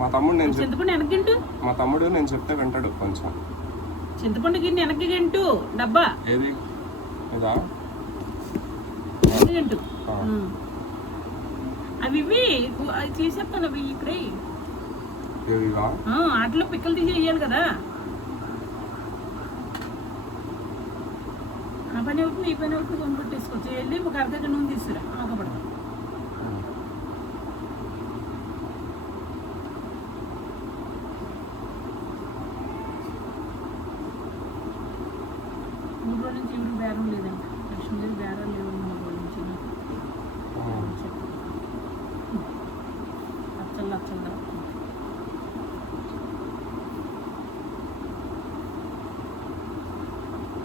మా తమ్ముడు నేను చింతపండు వెనక్కింటు. మా తమ్ముడు నేను చెప్తే వింటాడు కొంచెం. చింతపండు గిన్నె వెనక్కి గంటు డబ్బా ఏది ఇదా గంటు. అవి ఇవి తీసేస్తాను. అవి ఇక్కడే వాటిలో పిక్కలు తీసి వేయాలి కదా. ఆ పని అవుతుంది ఈ పని అవుతుంది కొనుక్కొట్టేసుకోవచ్చు. వెళ్ళి ఒక అర్ధ నూనె తీసుకురా ఒకపడ. మూడు రోజుల నుంచి ఇప్పుడు బేరం లేదంట. లక్ష్మీదేవి బేరాలు లేవు 3 రోజుల నుంచి. లచ్చలు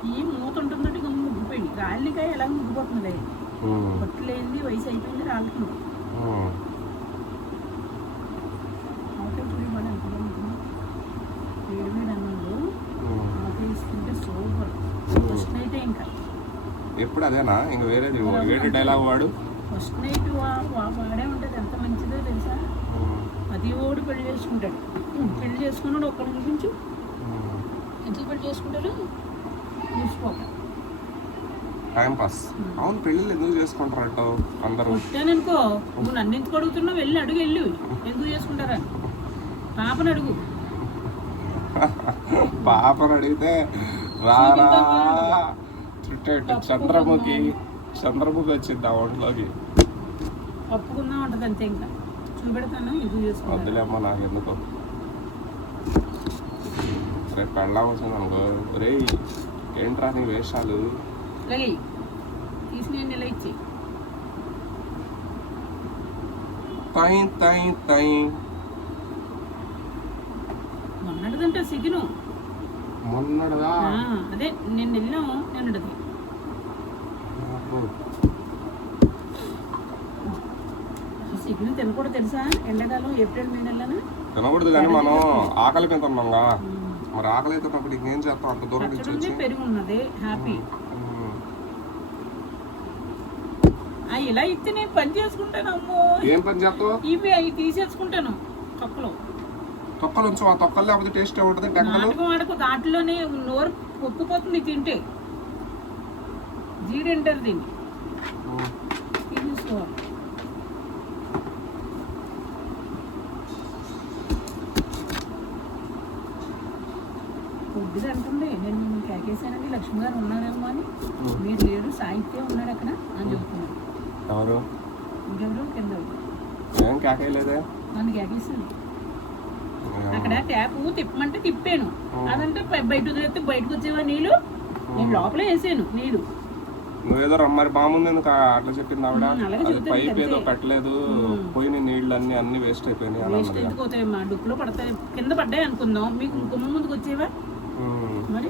ఈ మూత ఉంటుందంటే గమ్ము ముగ్గిపోయింది. రాళ్ళకాయ ఎలా ముగ్గిపోతుంది. పట్టులేంది వయసు అయిపోయింది రాళ్ళకి. ఆవకాయ చూడి బాగా ఎంత బాగుంటుంది. వేడి వేడి అన్నంలో ఆవకాయ వేసుకుంటే సూపర్. ఫస్ట్ నైట్ ఇంకా ఎప్పుడు అదేనా? ఇంక వేరేది వేరే డైలాగ్ వాడు. ఫస్ట్ నైట్ వాడే ఉంటుంది. ఎంత మంచిదో తెలుసా. అది ఓడి పెళ్లి చేసుకుంటాడు. పెళ్లి చేసుకున్నాడు ఒక్కడిని చూపించు. ఎందుకు పెళ్లి చేసుకుంటారు? Time pass. అవును, పెళ్ళిళ్ళు ఎందుకు చేసుకుంటారట అందరూ? అనుకో నువ్వు నన్ను ఎందుకు అడుగుతున్నావు? వెళ్ళి అడుగు. వెళ్ళి ఎందుకు చేసుకుంటారా? పాపను అడుగు. పాపను అడిగితే రారా చంద్రముఖి వచ్చింది ఆ ఒంట్లోకి. ఒప్పుకుందా ఉంటుంది అంతే. ఇంకా చూపెడతాను ఎందుకు చేసుకుంటా. వద్దులేమ్మా నాకు ఎందుకో. రేపు పెళ్ళా వచ్చింది అనుకో, రే ఏంట్రా నీ వేషాలు తీసి నేను ఇలా ఇచ్చి మొన్నటిదంటే సిగ్గును. మొన్నటిదా? అదే నేను వెళ్ళాము. నిన్నటిది సిగ్గును తినకూడదు తెలుసా. ఎండాకాలం ఏప్రిల్ మే నెలన తినకూడదు. కానీ మనం ఆకలి మీద ఉన్నాంగా. మరి ఆకలి అయితే అప్పుడు ఇంకేం చేస్తాం? అంత దూరం నుంచి పెరుగు ఉన్నది. హ్యాపీ. ఇలా ఇచ్చి నేను పని చేసుకుంటాను. అమ్మో ఏం పని చేస్తావు? ఇవి అవి తీసేసుకుంటాను తొక్కలో. తొక్కలు ఉంచు. ఆ తొక్కలు లేకపోతే టేస్ట్ ఉంటుంది. వాడకు దాంట్లోనే నోరు పొక్కుపోతుంది తింటే. జీడంటారు దీన్ని. తీసుకోవాలి. పొద్దుగా అంటుంది నేను కేకేసానండి లక్ష్మి గారు ఉన్నారేమో అని. మీరు లేరు, సాహిత్యం ఉన్నాడు అక్కడ అని చెప్తున్నాను. ఎవరు ఇంకెవరు కింద ఏం కేకేయలేదే. నన్ను కేకేసింది. అక్కడ ట్యాప్ తిప్పమంటే తిప్పాను. అదంటే బయట వదిలేస్తే బయటకు వచ్చేవా నీళ్ళు. నేను లోపలే వేసాను నీళ్ళు. నువ్వేదో రమ్మరి బాగుంది అట్లా చెప్పింది ఆవిడ. పైప్ ఏదో పెట్టలేదు. పోయిన నీళ్ళు అన్ని వేస్ట్ అయిపోయినాయి. వేస్ట్ ఎందుకు అవుతాయి? మా డుక్కులో పడతాయి. కింద పడ్డాయి అనుకుందాం. మీకు గుమ్మ ముందుకు వచ్చేవా మరి?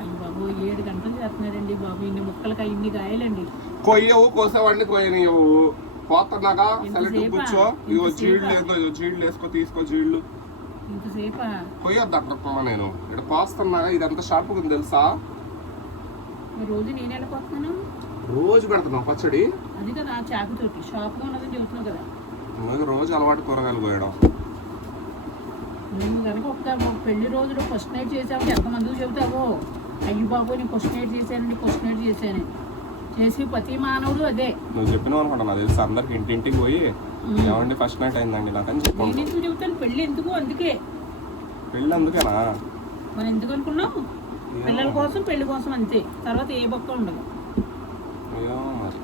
అయ్యి బాబు 7 గంటలు చేస్తున్నారండి బాబు. ఇన్ని ముక్కలకి ఇన్ని కాయలండి. కొయ్యవు కోసేవాడిని కొయ్యనివ్వు. పోతున్నాగా సెలెక్ట్ కూర్చో. ఇగో జీళ్ళు ఏదో జీళ్ళు వేసుకో. తీసుకో జీళ్ళు. ఇంతసేపా కొయ్యొద్దు అక్కడ. నేను ఇక్కడ పోస్తున్నాగా. ఇదంతా షార్ప్గా ఉంది తెలుసా. రోజు నేను ఎలా పోతున్నాను? రోజు పెడుతున్నావు పచ్చడి. అది కదా చాకుతోటి షాప్గా ఉన్నదని చెబుతున్నావు కదా. నువ్వు రోజు అలవాటు కూరగాయలు కోయడం. నువ్వు కనుక ఒక పెళ్లి రోజులు ఫస్ట్ నైట్ చేసావు ఎంతమందికి చెబుతావో. అయ్యి బాబు నేను ఫస్ట్ నైట్ చేశాను. చేసి ప్రతి మానవుడు అదే నువ్వు చెప్పినావు అనుకుంటా. నాకు తెలిసి అందరికి ఇంటింటికి పోయి ఏమండి ఫస్ట్ నైట్ అయిందండి నాకని చెప్పాను. నేను ఎందుకు చెబుతాను? పెళ్ళి ఎందుకు? అందుకే పెళ్ళి అందుకేనా? మరి ఎందుకు అనుకున్నావు? పిల్లల కోసం పెళ్లి కోసం అంతే. తర్వాత ఏ బొక్క ఉండదు. మరి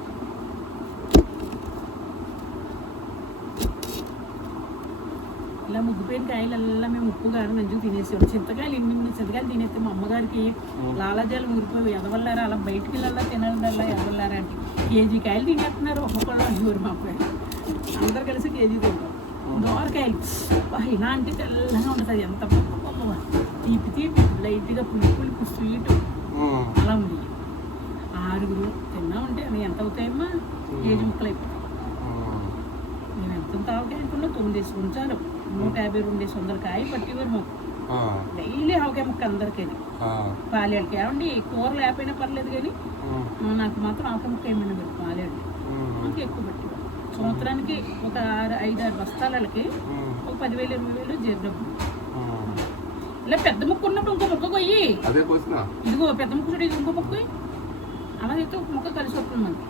ఇలా ముగ్గిపోయిన కాయలల్లా మేము ఉప్పు గారు మంచిగా తినేసాం. చింతకాయలు ఇన్ని చింతకాయలు తినేస్తే మా అమ్మగారికి లాలాజాలు ఊరిపోయి ఎదవల్లారా అలా బయటికి వెళ్ళాలా తినాలల్లా ఎదవల్లారా అంటే కేజీ కాయలు తినేస్తున్నారు. ఒక్కొక్కళ్ళు ఊరు మా అబ్బాయి అందరు కలిసి కేజీ తింటాం. దోరకాయలు ఇలా అంటే తెల్లగా ఉంటుంది. ఎంత తీపి లైట్గా పులుపు స్వీట్ అలా ఉంది. 6 తిన్నామంటే అవి ఎంత అవుతాయమ్మా? కేజీ ముక్కలు అయిపోతాయి. నేను ఎంత ఆవకాయ అనుకున్నా 9 ఉంచాను. 150 200 కాయ పట్టేవారు మాకు డైలీ ఆవకాయ ముక్క అందరికీ. పాలేళ్ళకి ఏమండి కూర లేకపోయినా పర్లేదు కానీ నాకు మాత్రం ఆవకాయ ముక్క ఏమైనా పెట్టి పాలేళ్ళు మాకు ఎక్కువ పెట్టేవారు. సంవత్సరానికి ఒక 5-6 బస్తాలకి ఒక 10,000 20,000 జీర డబ్బు. ఇలా పెద్ద ముక్క ఉన్నప్పుడు ఇంకో ముక్క కొయ్యి. అదే కోసినా ఇదిగో పెద్ద ముక్క చూడు, ఇంకో ముక్క కొయ్యి. అలా అయితే ఒక ముక్క కలిసి వస్తుంది మనకి.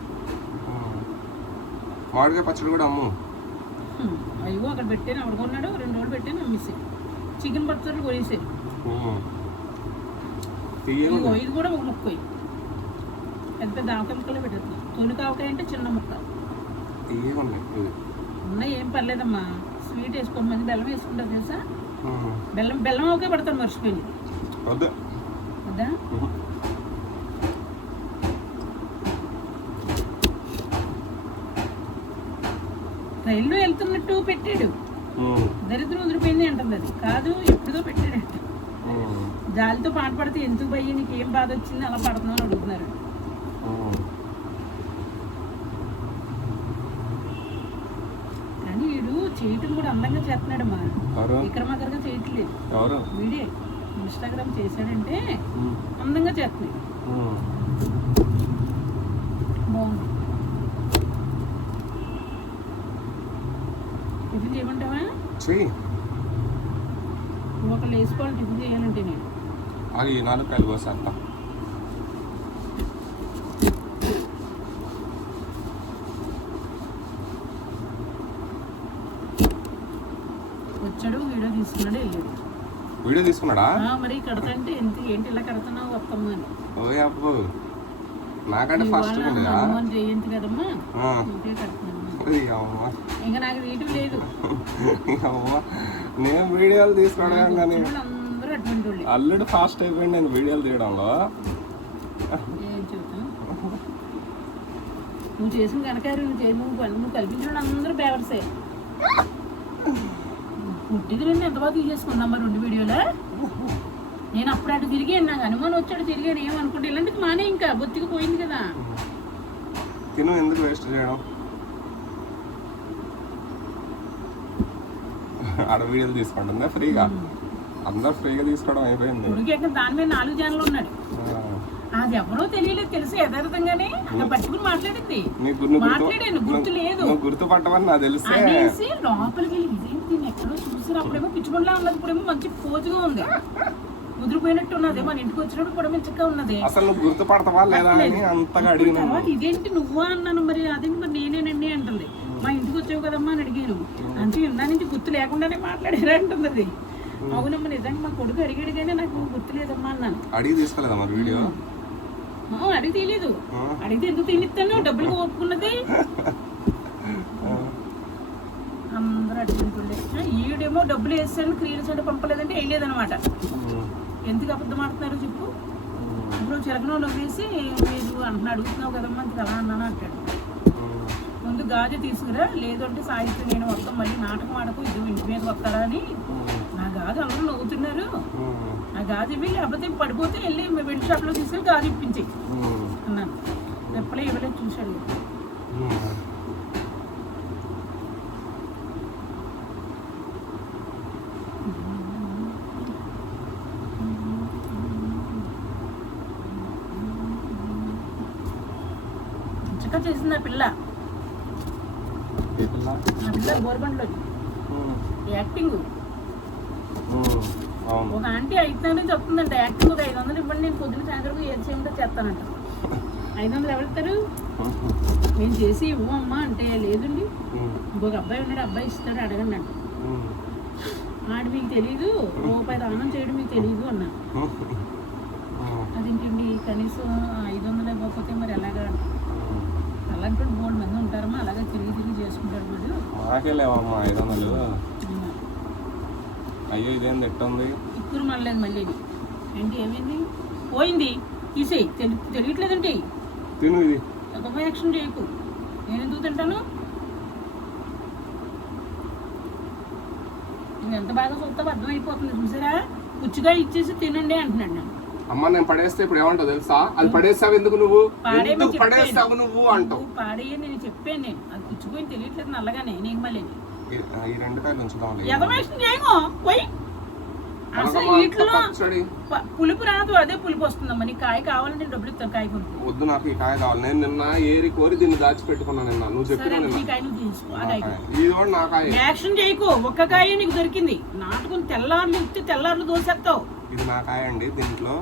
మామిడికాయ పచ్చడి కూడా అమ్ము. అయ్యో అక్కడ పెట్టాను, అక్కడ కొన్నాడు, 2 రోజులు పెట్టాను, అమ్మేసి. చికెన్ పచ్చడి కొనేసాయి. ఇదిగో ఇది కూడా ఒక ముక్క కొయ్యి. పెద్ద పెద్ద ఆవకాయ ముక్కలే పెట్టేది. తొలిక ఆవకాయ అంటే చిన్న ముక్క. ఉన్నాయి, ఏం పర్లేదమ్మా. స్వీట్ వేసుకోమంది, బెల్లం వేసుకుంటారు తెలుసా? బెల్లం ఆవకాయ పడతాను, మర్చిపోయింది. వద్దా? రైల్లో వెళ్తున్నట్టు పెట్టాడు. దరిద్రం వదిలిపోయింది అంటుంది. అది కాదు, ఎప్పుడుదో పెట్టాడంట. జాలితో పాట పడితే ఎందుకు పోయి నీకు ఏం బాధ వచ్చింది అలా పడుతున్నావు అని అడుగుతున్నారు. కానీ వీడు చేయటం కూడా అందంగా చేస్తున్నాడమ్మా. విక్రమార్గా చేయట్లేదు. వీడే ఇన్స్టాగ్రామ్ చేశాడంటే అందంగా చేస్తున్నాడు. బాగుంది. టిఫిన్ చేయమంటావా? నువ్వు ఒక లేసుకోవాలి టిఫిన్ చేయాలంటే. నేను 4 కాయలు కోసేస్తా. వచ్చాడు, వీడియో తీసుకున్నాడు, వెళ్ళాడు. వీడియో తీసుకున్నాడా? మరి కడతంటే ఏంటి ఇలా కడతావు వస్తాము అని. నాకంటే ఫస్ట్ జయంతి కదమ్మా, ఇంకే కడుతున్నాను. ఇంకా నాకు వీటి లేదు. నేను వీడియోలు తీసుకోవడం కానీ అందరూ అటువంటి వాళ్ళు. అల్లుడు ఫాస్ట్ అయిపోయింది నేను వీడియోలు తీయడంలో. ఏం చెబుతాను, నువ్వు చేసిన కనకారు నువ్వు కల్పించడం అందరూ బేవర్సే. పుట్టిది రెండు ఎంత బాగా తీసేసుకున్నామ్మా 2 వీడియోలో. నేను అప్పుడు అటు తిరిగాను, నాకు అనుమానం వచ్చాడు, తిరిగాను. ఏమనుకుంటే ఇలాంటిది మానే, ఇంకా బొత్తికి పోయింది కదా. తిను, ఎందుకు వేస్ట్ చేయడం? ఆడ వీడియోలు తీసుకుంటుందా ఫ్రీగా? అందరు ఫ్రీగా తీసుకోవడం అయిపోయింది. దాని మీద 4 ఛానల్ ఉన్నాడు. అది ఎవరో తెలియలేదు, తెలుసు యథార్థంగానే అలా పట్టుకుని మాట్లాడింది. మాట్లాడాను, గుర్తు లేదు. గుర్తుపట్టమని నాకు తెలుసు అనేసి లోపలికి వెళ్ళి ఇదేంటి దీన్ని ఎక్కడో చూసారు. అప్పుడేమో పిచ్చిబండ్లా ఉన్నది, ఇప్పుడేమో మంచి పోజుగా ఉంది, ముదిరిపోయినట్టు ఉన్నది. మన ఇంటికి వచ్చినప్పుడు కూడా మంచిగా ఉన్నది. అసలు నువ్వు గుర్తుపడతావా లేదా అని అంతగా అడిగిన. ఇదేంటి నువ్వా అన్నాను. మరి అదేంటి మరి నేనేనండి అంటుంది. మా ఇంటికి వచ్చావు కదమ్మా అని అడిగాను. అంటే ఇందా నుంచి గుర్తు లేకుండానే మాట్లాడారా అంటుంది. అది అవునమ్మా, నిజంగా మా కొడుకు అడిగాడు కానీ నాకు గుర్తు లేదమ్మా అన్నాను. అడిగి తీసుకోలేదా మరి వీడియో? అడిగి తెలియదు. అడిగితే ఎందుకు తినిస్తాను, డబ్బులు ఒప్పుకున్నది. అందరూ అడుగుతుండే. ఈడేమో డబ్బులు వేసాను, క్రీడస్ అంటే పంపలేదంటే వేయలేదనమాట. ఎందుకు అబద్ధం ఆడుతున్నారు చెప్పు. ఇప్పుడు చిలకనోళ్ళు వేసి మీరు అంటున్నా అడుగుతున్నావు కదమ్మా అంత ఎలా అన్నాను అంటాడు. ముందు గాజు తీసుకురా, లేదు అంటే సాయంత్రం నేను వస్తాం, మళ్ళీ నాటకం ఆడకు, ఇది ఇంటి మీద వస్తారా అని. నా గాజు అందరూ నవ్వుతున్నారు. నా గాజు ఇవి, లేకపోతే పడిపోతే వెళ్ళి వెండి షాప్లో తీసుకెళ్ళి గాజు ఇప్పించి అన్నాను. ఎప్పుడే ఇవ్వలేదు, చూశాడు. చక్కగా చేసింది ఆ పిల్ల. ఆ పిల్ల గోరబండ్లో యాక్టింగ్. ఒక ఆంటీ 500 నుంచి వస్తుందంట యాక్టింగ్. ఒక 500 ఇవ్వండి, నేను పొద్దున సాయంత్రం ఏం చేయమంటే చేస్తానంట. 500 ఎవరిస్తారు? నేను చేసి ఇవ్వమ్మా అంటే లేదండి, ఇంకొక అబ్బాయి ఉన్నాడు, అబ్బాయి ఇస్తాడు, అడగండి అంట. ఆడు మీకు తెలీదు, రూపాయి దానం చేయడం మీకు తెలీదు అన్నా. అదేంటండి కనీసం 500 ఇవ్వకపోతే మరి ఎలాగా? అలాంటి 3 మంది ఉంటారమ్మా, అలాగే తిరిగి చేసుకుంటారు. వాళ్ళు మాకే లేవమ్మా 500. అయ్యో ఇదేంది ఎట్టుంది? ఇప్పుడు మళ్ళీ మళ్ళీ ఏంటి ఏమైంది? పోయింది, తీసేయి. తెలియట్లేదండి, తిను. ఇది ఒక యాక్షన్ చేయకు. నేను ఎందుకు తింటాను? నేను ఎంత బాగా చూస్తావో అర్థమైపోతుంది. చూసారా, పుచ్చుగా ఇచ్చేసి తినండి అంటున్నాడు. నేను అమ్మ నేను పడేస్తే ఇప్పుడు ఏమంటావు తెలుసా? అది పడేస్తావు ఎందుకు నువ్వు? పడేస్తావు నువ్వు అంటావు. పాడేయ నేను చెప్పాను. నేను అది పుచ్చుకొని తెలియట్లేదు నల్లగానే. నీకు మళ్ళీ ఈ 2 కాయలు ఉంచుదాం. ఎదవేషన్ చేయమో పోయి అసలు వీటిలో పులుపు రాదు, అదే పులుపు వస్తుందమ్మా. నీకు కాయ కావాలంటే డబ్బులు ఇస్తాను, కాయ కొనుక్కో. వద్దు, నాకు ఈ కాయ కావాలి. నేను నిన్న ఏరి కోరి దీన్ని దాచిపెట్టుకున్నాను నిన్న. నువ్వు చెప్పిన ఈ కాయ నువ్వు తీసుకో, ఆ కాయ ఇది కూడా నా కాయ. యాక్షన్ చేయకు, ఒక్క కాయ నీకు దొరికింది. నాటుకుని తెల్లారులు ఇస్తే తెల్లారులు దోసేస్తావు. ఇది నా కాయ అండి. దీంట్లో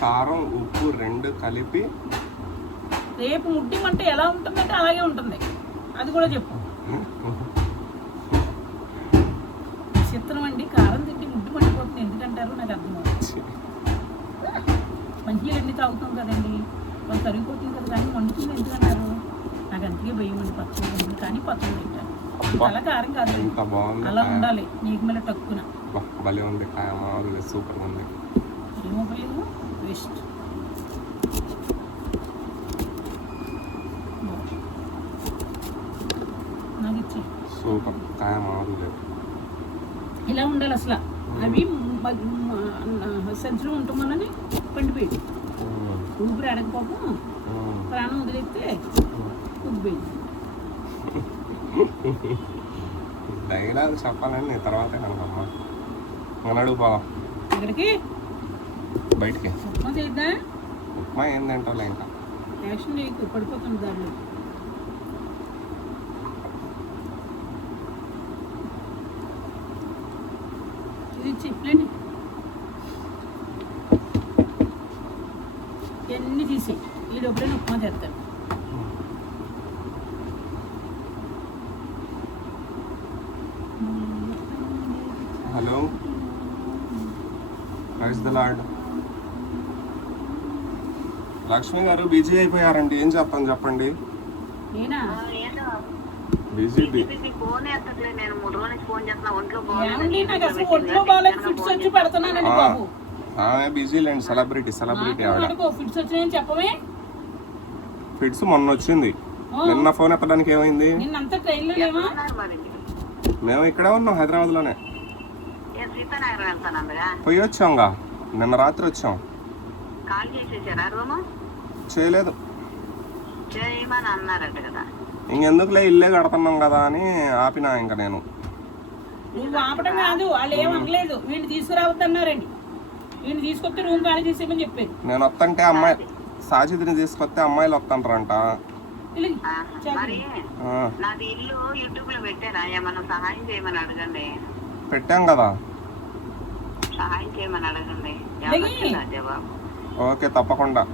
కారం ఉప్పు రెండు కలిపి రేపు ముడ్డిమంటే ఎలా ఉంటుందంటే అలాగే ఉంటుంది. అది కూడా చెప్పు. చిత్రం అండి, కారం తింటే ముడ్డు మండిపోతుంది ఎందుకంటారు నాకు అర్థమవుతుంది. మంచిగా ఎన్ని తాగుతాం కదండి, వాళ్ళు కరిగిపోతుంది కదా, కానీ వండుతుంది ఎందుకంటారు నాకు అందుకే భయం అండి. పచ్చడి కానీ పచ్చడి తింటాను, అలా కారం కాదు, అలా ఉండాలి. నీకు మళ్ళీ తక్కువ భలే ఉంది కాయ, మామూలు సూపర్ ఉంది. ఏమో ఉపయోగం, వేస్ట్. నాకు ఇచ్చే సూపర్ కాయ మామూలు లేదు. ఇలా ఉండాలి అసలు. అవి సంచులు ఉంటామని పండిపోయింది. ఊపిరి అడగపోక ప్రాణం వదిలేస్తే ఉబ్బిపోయింది. డైలాగ్ చెప్పాలని తర్వాత కనుకమ్మా మన అడుగు ఎక్కడికి బయటికి. ఉప్మా చేద్దా? ఉప్మా ఏంటంటో ఇంకా యాక్షన్ చేయకు, పడిపోతుంది దారిలో. చెప్పలేండి, ఇవన్నీ తీసి ఈ లోపలే ఉప్మా చేస్తాను. Hello, praise the lord. Lakshmi గారు బిజీ అయిపోయారండి, ఏం చెప్తాను చెప్పండి. నేనా బిజీ ఒంట్లో బాగాలేదు, ఫిట్స్ వచ్చి పెడుతున్నానండి బాబు. బిజీ లేండి, సెలబ్రిటీ ఫిట్స్ వచ్చినాయని చెప్పవే. ఫిట్స్ మొన్న వచ్చింది, నిన్న ఫోన్ ఎత్తడానికి ఏమైంది? నిన్నంతా ట్రైన్లో లేవా? మేము ఇక్కడే ఉన్నాం, హైదరాబాద్ లోనే. పోయి వచ్చాంగా, నిన్న రాత్రి వచ్చాం. చేయలేదు, ఇంకెందుకులే ఇల్లే కడుతున్నాం కదా అని ఆపినా. ఇంకా నేను నువ్వు ఆపడం కాదు, వాళ్ళు ఏమనలేదు, వీళ్ళు తీసుకురావద్దన్నారండి. వీళ్ళు తీసుకొస్తే రూమ్ ఖాళీ చేసేమని చెప్పారు. నేను వస్తుంటే అమ్మాయి సాజిద్ని తీసుకొస్తే అమ్మాయిలు వస్తుంటారంట. పెట్టాం కదా, ఓకే తప్పకుండా.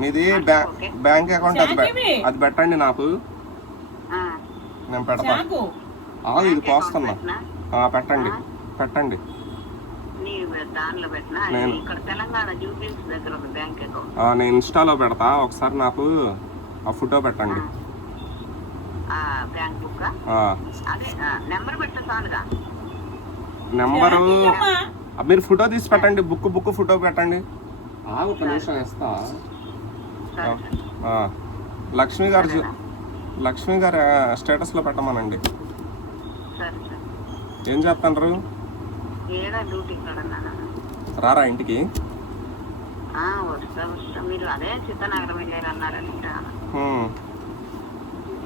మీది బ్యాంక్ అకౌంట్ అది పెట్టండి నాకు, నేను పెడతా. ఇది పోస్తున్నా, పెట్టండి పెట్టండి. నేను ఇన్స్టాలో పెడతా, ఒకసారి నాకు ఆ ఫోటో పెట్టండి. నెంబరు మీరు ఫోటో తీసి పెట్టండి, బుక్ ఫోటో పెట్టండి. ఒక నిమిషం ఇస్తా. లక్ష్మి గారు స్టేటస్ లో పెట్టమనండి. ఏం చేస్తాండ్రు? రారా ఇంటికి?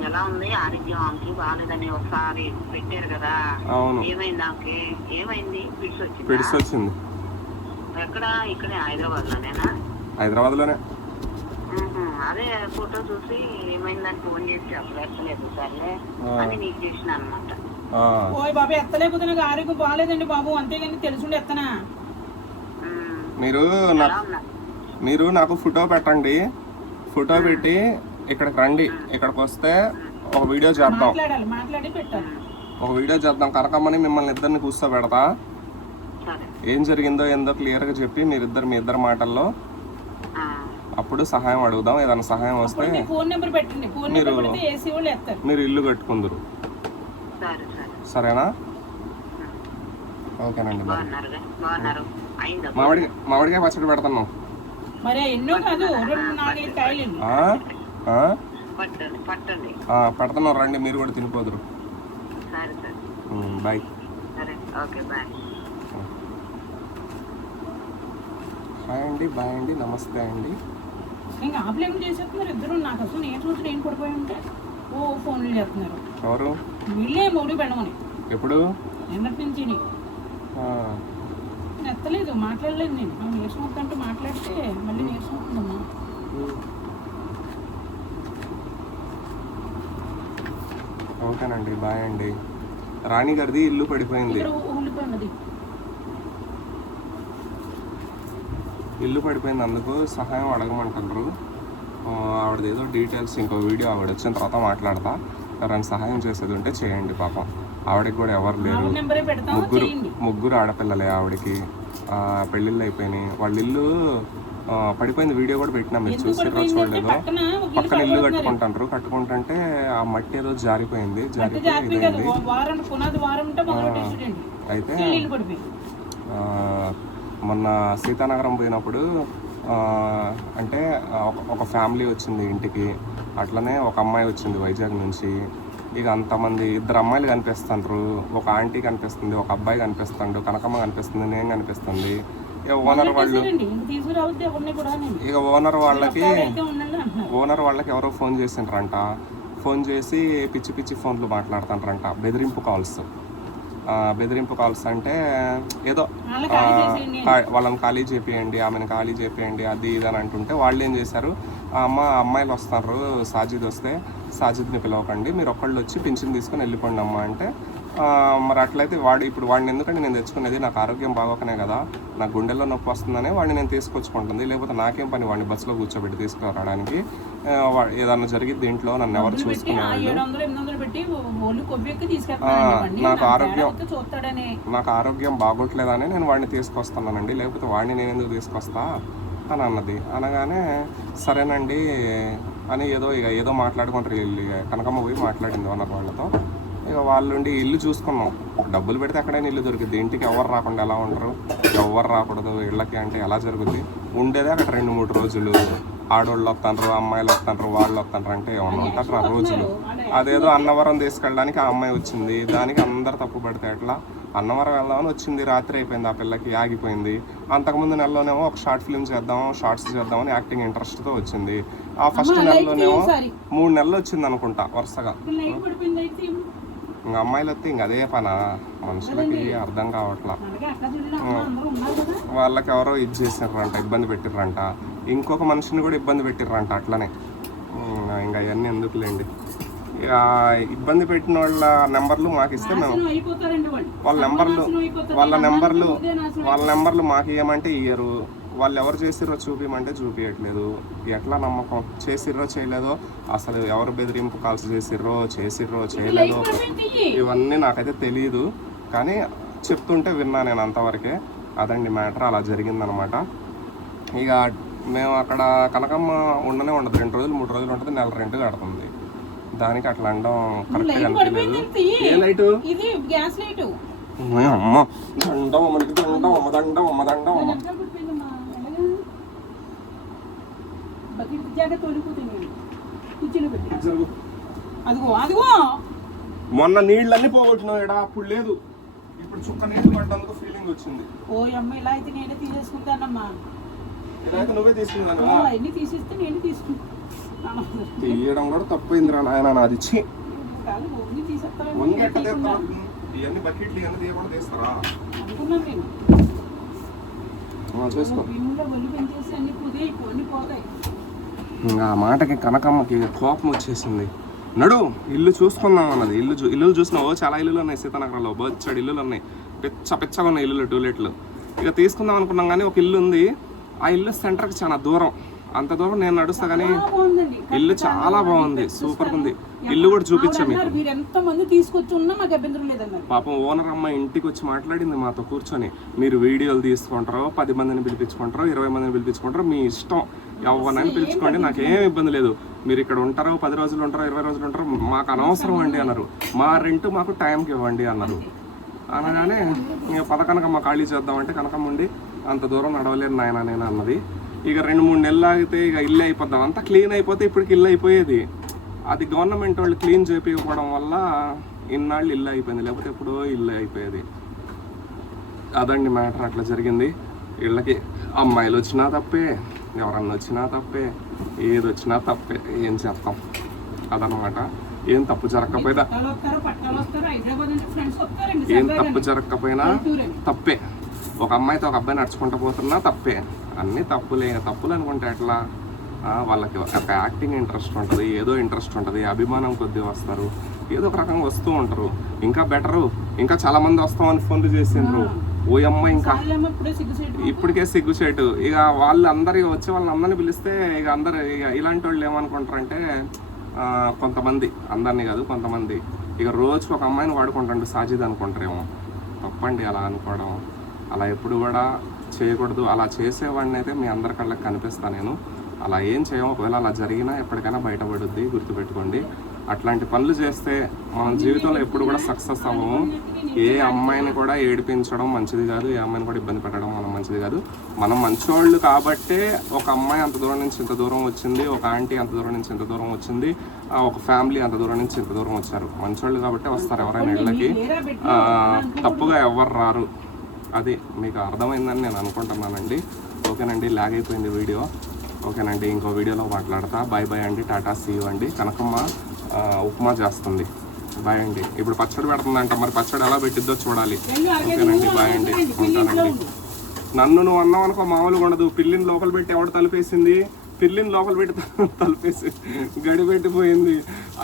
ఎలా ఉంది ఆరోగ్యం? ఆమెకి బాగాలేదని ఒకసారి పెట్టారు కదా, ఏమైంది? పిడిసి వచ్చింది. ఎక్కడ? ఇక్కడే హైదరాబాద్ లోనేనా? హైదరాబాద్ లోనే. అదే ఫోటో చూసి ఏమైందని ఫోన్ చేసి అప్పుడు ఎత్తలేదు, సర్లే అని నీకు చేసిన అనమాట. ఓయ్ బాబు, ఎత్తలేకపోతే నాకు ఆరోగ్యం బాగాలేదండి బాబు, అంతేగాని తెలుసుండి ఎత్తనా. మీరు నాకు ఫోటో పెట్టండి, ఫోటో పెట్టి ఇక్కడికి రండి. ఇక్కడికి వస్తే ఒక వీడియో చేద్దాం, మాట్లాడి పెట్టాలి. ఒక వీడియో చేద్దాం. కనకమ్మని మిమ్మల్ని ఇద్దరిని కూర్చోబెడతా. ఏం జరిగిందో ఏందో క్లియర్గా చెప్పి మీ ఇద్దరు మాటల్లో అప్పుడు సహాయం అడుగుదాం. ఏదైనా సహాయం వస్తే మీరు ఇల్లు కట్టుకుందరు. సరేనా? ఓకేనండి. మామిడికాయ పచ్చడి పెడుతున్నాం. పెడుతున్నాం, రండి, మీరు కూడా తినిపోదురు. బాయ్. హాయ్ అండి, బాయ్ అండి, నమస్తే అండి. ఇంకా ఆప్లేమని చేసేస్తున్నారు ఇద్దరు. నాకు అసలు నేను చూసి నేను పడిపోయి ఉంటే ఫోన్లు చేస్తున్నారు. ఎవరు? వీళ్ళే మొగుడు పెడమని. ఎప్పుడు? నిన్నటి నుంచి నేను ఎత్తలేదు, మాట్లాడలేదు నేను. నీరసం అవుతుంటే మాట్లాడితే మళ్ళీ నీరసం అవుతుందమ్మా. ఓకేనండి, బాయ్ అండి. రాణి గారిది ఇల్లు పడిపోయింది. ఊళ్ళిపోయినది ఇల్లు పడిపోయింది, అందుకు సహాయం అడగమంటారు. ఆవిడది ఏదో డీటెయిల్స్ ఇంకో వీడియో ఆవిడ వచ్చిన తర్వాత మాట్లాడతా. ఎవరైనా సహాయం చేసేది ఉంటే చేయండి. పాపం ఆవిడకి కూడా ఎవరు లేరు, ముగ్గురు ఆడపిల్లలే ఆవిడకి. పెళ్ళిళ్ళు అయిపోయినాయి. వాళ్ళ ఇల్లు పడిపోయింది. వీడియో కూడా పెట్టినా, మీరు చూసిర్రో చూడలేదో. పక్కన ఇల్లు కట్టుకుంటుంటే ఆ మట్టి ఏదో జారిపోయింది. అయితే మొన్న సీతానగరం పోయినప్పుడు అంటే ఒక ఫ్యామిలీ వచ్చింది ఇంటికి. అట్లనే ఒక అమ్మాయి వచ్చింది వైజాగ్ నుంచి. ఇక అంతమంది 2 అమ్మాయిలు కనిపిస్తుండ్రు, ఒక ఆంటీ కనిపిస్తుంది, ఒక అబ్బాయి కనిపిస్తుండు, కనకమ్మ కనిపిస్తుంది, నేను కనిపిస్తుంది. ఇక ఓనర్ వాళ్ళకి ఎవరో ఫోన్ చేసిండ్రంట. ఫోన్ చేసి పిచ్చి పిచ్చి ఫోన్లు మాట్లాడుతుండ్రంట, బెదిరింపు కాల్స్ అంటే ఏదో వాళ్ళని ఖాళీ చేపియండి, ఆమెను ఖాళీ చేపియండి, అది ఇది అని అంటుంటే వాళ్ళు ఏం చేశారు, అమ్మాయిలు వస్తారు, సాజిద్ వస్తే సాజిద్ని పిలవకండి, మీరు ఒక్కళ్ళు వచ్చి పింఛన్ తీసుకుని వెళ్ళిపోండి అమ్మ అంటే, మరి అట్లయితే వాడిని ఎందుకంటే నేను తెచ్చుకునేది నాకు ఆరోగ్యం బాగోకనే కదా, నాకు గుండెల్లో నొప్పి వస్తుందనే వాడిని నేను తీసుకొచ్చుకుంటుంది. లేకపోతే నాకేం పని వాడిని బస్సులో కూర్చోబెట్టి తీసుకురావడానికి. ఏదన్నా జరిగింది ఇంట్లో నన్ను ఎవరు చూసుకునేవాళ్ళు. నాకు ఆరోగ్యం బాగోట్లేదని నేను వాడిని తీసుకొస్తున్నానండి, లేకపోతే వాడిని నేను ఎందుకు తీసుకొస్తా అని అన్నది. అనగానే సరేనండి అని ఏదో మాట్లాడుకుంటారు. కనకమ్మ పోయి మాట్లాడింది ఓనర్ వాళ్ళతో. ఇక వాళ్ళుండి ఇల్లు చూసుకున్నాం. డబ్బులు పెడితే అక్కడైనా ఇల్లు దొరికింది. ఇంటికి ఎవరు రాకుండా ఎలా ఉండరు, ఎవరు రాకూడదు ఇళ్ళకి అంటే ఎలా జరుగుద్ది. ఉండేదే అక్కడ 2-3 రోజులు. ఆడవాళ్ళు వస్తుండ్రు, అమ్మాయిలు వస్తుండ్రు, వాళ్ళు వస్తుండ్రు అంటే ఏమన్నా ఉంటారు ఆ రోజులు. అదేదో అన్నవరం తీసుకెళ్ళడానికి ఆ అమ్మాయి వచ్చింది, దానికి అందరు తప్పు పడితే ఎట్లా. అన్నవరం వెళ్దామని వచ్చింది, రాత్రి అయిపోయింది, ఆ పిల్లకి ఆగిపోయింది. అంతకుముందు నెలలోనేమో ఒక షార్ట్స్ చేద్దామని యాక్టింగ్ ఇంట్రెస్ట్తో వచ్చింది. ఆ ఫస్ట్ నెలలోనేమో 3 నెలలు వచ్చింది అనుకుంటా వరుసగా. ఇంకా అమ్మాయిలు వస్తే ఇంక అదే పనా, మనుషులకి అర్థం కావట్లా. వాళ్ళకి ఎవరో ఇది చేసిర్రంట, ఇబ్బంది పెట్టిర్రంట, ఇంకొక మనిషిని కూడా ఇబ్బంది పెట్టిర్రంట. అట్లనే ఇంకా అవన్నీ ఎందుకులేండి. ఇబ్బంది పెట్టిన వాళ్ళ నెంబర్లు మాకు ఇస్తే మేము వాళ్ళ నెంబర్లు మాకు ఇవ్వమంటే ఇయ్యరు. వాళ్ళు ఎవరు చేసిర్రో చూపించమంటే చూపించట్లేదు. ఎట్లా నమ్మకం, చేసిర్రో చేయలేదో, అసలు ఎవరు బెదిరింపు కాల్స్ చేసిర్రో చేయలేదో ఇవన్నీ నాకైతే తెలియదు. కానీ చెప్తుంటే విన్నా నేను అంతవరకే. అదండి మ్యాటర్, అలా జరిగిందనమాట. ఇక మేము అక్కడ కనకమ్మ ఉండనే ఉండదు, 2 రోజులు 3 రోజులు ఉంటుంది, నెల రెంట్ కడుతుంది. దానికి అట్లా అనడం కరెక్ట్గా అనిపించలేదు. ఏ లైటు? అమ్మ మొన్న నీళ్ళన్నీ పోగొట్టినావు ఎడా, అప్పుడు లేదు, ఇప్పుడు చుక్క నీళ్ళు పడ్డందుకు ఫీలింగ్ వచ్చింది. ఓ అమ్మ, ఇలా అయితే నేనే తీసేసుకుంటానమ్మా. ఇలా అయితే నువ్వే తీసుకున్నాను, ఎన్ని తీసిస్తే నేను తీసుకుంటాను. తీయడం కూడా తప్పైందిరా నాయన, నాది ఇచ్చి ఇవన్నీ బకెట్లు ఇవన్నీ తీయకుండా తీస్తారా అనుకున్నాను నేను. చూసుకో. ఆ మాటకి కనకమ్మకి కోపం వచ్చేసింది. నడు ఇల్లు చూసుకుందాం అన్నది. ఇల్లు చూసినావు, చాలా ఇల్లులు ఉన్నాయి సీతానగరంలో, బొచ్చడి ఇల్లులు ఉన్నాయి, పెచ్చగా ఉన్నాయి ఇల్లులు, టూలెట్లు. ఇక తీసుకుందాం అనుకున్నాం కానీ ఒక ఇల్లు ఉంది, ఆ ఇల్లు సెంటర్కి చాలా దూరం. అంత దూరం నేను నడుస్తా కానీ ఇల్లు చాలా బాగుంది, సూపర్ ఉంది. ఇల్లు కూడా చూపించా మీకు. పాపం ఓనర్ అమ్మ ఇంటికి వచ్చి మాట్లాడింది మాతో కూర్చొని, మీరు వీడియోలు తీసుకుంటారో 10 మందిని పిలిపించుకుంటారో 20 మందిని పిలిపించుకుంటారో మీ ఇష్టం, ఎవరినైనా పిలుచుకోండి, నాకేం ఇబ్బంది లేదు. మీరు ఇక్కడ ఉంటారో 10 రోజులు ఉంటారో 20 రోజులు ఉంటారో మాకు అనవసరం అండి అన్నారు. మా రెంట్ మాకు టైంకి ఇవ్వండి అన్నారు. అనగానే ఇక కనకమ్మ ఖాళీ చేద్దామంటే కనకమ్మ ఉండి అంత దూరం నడవలేను నాయన నేను అన్నది. ఇక 2-3 నెలలు ఆగితే ఇక ఇల్లు అయిపోద్దాం, అంతా క్లీన్ అయిపోతే ఇప్పటికి ఇల్లు అయిపోయేది. అది గవర్నమెంట్ వాళ్ళు క్లీన్ చేయించుకోవడం వల్ల ఇన్నాళ్ళు ఇల్లు అయిపోయింది, లేకపోతే ఎప్పుడో ఇల్లు అయిపోయేది. అదండి మ్యాటర్, అట్లా జరిగింది. ఇళ్ళకి అమ్మాయిలు వచ్చినా తప్పే, ఎవరన్నా వచ్చినా తప్పే, ఏది వచ్చినా తప్పే, ఏం చేస్తాం అదనమాట. ఏం తప్పు జరగకపోయినా తప్పే. ఒక అమ్మాయితో ఒక అబ్బాయి నడుచుకుంటూ పోతున్నా తప్పే. అన్నీ తప్పులు అనుకుంటే ఎట్లా? వాళ్ళకి ఒక యాక్టింగ్ ఇంట్రెస్ట్ ఉంటుంది, ఏదో ఇంట్రెస్ట్ ఉంటుంది, అభిమానం కొద్దీ వస్తారు, ఏదో ఒక రకంగా వస్తూ ఉంటారు. ఇంకా బెటరు, ఇంకా చాలా మంది వస్తామని ఫోన్లు చేసిండ్రు. ఓ అమ్మ ఇంకా ఇప్పటికే సిగ్గుచేటు. ఇక వాళ్ళందరి వచ్చి వాళ్ళందరినీ పిలిస్తే ఇక అందరు ఇక ఇలాంటి వాళ్ళు ఏమనుకుంటారంటే కొంతమంది, అందరినీ కాదు కొంతమంది, ఇక రోజుకి ఒక అమ్మాయిని వాడుకుంటాడు సాజిద్ అనుకుంటారేమో. తప్పండి అలా అనుకోవడం, అలా ఎప్పుడు కూడా చేయకూడదు. అలా చేసేవాడిని అయితే మీ అందరి కళ్ళకి కనిపిస్తాను నేను. అలా ఏం చేయము. ఒకవేళ అలా జరిగినా ఎప్పటికైనా బయటపడుద్ది, గుర్తుపెట్టుకోండి. అట్లాంటి పనులు చేస్తే మన జీవితంలో ఎప్పుడు కూడా సక్సెస్ అవ్వము. ఏ అమ్మాయిని కూడా ఏడిపించడం మంచిది కాదు, ఏ అమ్మాయిని కూడా ఇబ్బంది పెట్టడం మనం మంచిది కాదు. మనం మంచోళ్ళు కాబట్టే ఒక అమ్మాయి అంత దూరం నుంచి ఇంత దూరం వచ్చింది, ఒక ఆంటీ అంత దూరం నుంచి ఇంత దూరం వచ్చింది, ఒక ఫ్యామిలీ అంత దూరం నుంచి ఇంత దూరం వచ్చారు. మంచోళ్ళు కాబట్టే వస్తారు ఎవరైనా ఇళ్ళకి. తప్పుగా ఎవరు రారు. అది మీకు అర్థమైందని నేను అనుకుంటున్నానండి. ఓకేనండి, లాగ్ అయిపోయింది వీడియో. ఓకేనండి, ఇంకో వీడియోలో మాట్లాడతా. బాయ్ బాయ్ అండి, టాటా సీ యూ అండి. కనకమ్మ ఉప్మా చేస్తుంది. బాయ్ అండి. ఇప్పుడు పచ్చడి పెడుతుందంట, మరి పచ్చడి ఎలా పెట్టిద్దో చూడాలి. ఓకేనండి, బాయ్ అండి, ఉంటానండి. నన్ను నువ్వు అన్నావు అనుకో మామూలుగా ఉండదు. పిల్లిని లోపల పెట్టి ఎవడు తలుపేసింది? పిల్లిని లోపల పెట్టి తలుపేసి గడి పెట్టిపోయింది.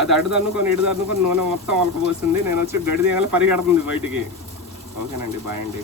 అది అటు దన్నుకొని ఇటు దన్నుకొని నూనె మొత్తం ఒలకపోసింది. నేను వచ్చి గడి దిగాలి, పరిగెడుతుంది బయటికి. ఓకేనండి, బాయ్ అండి.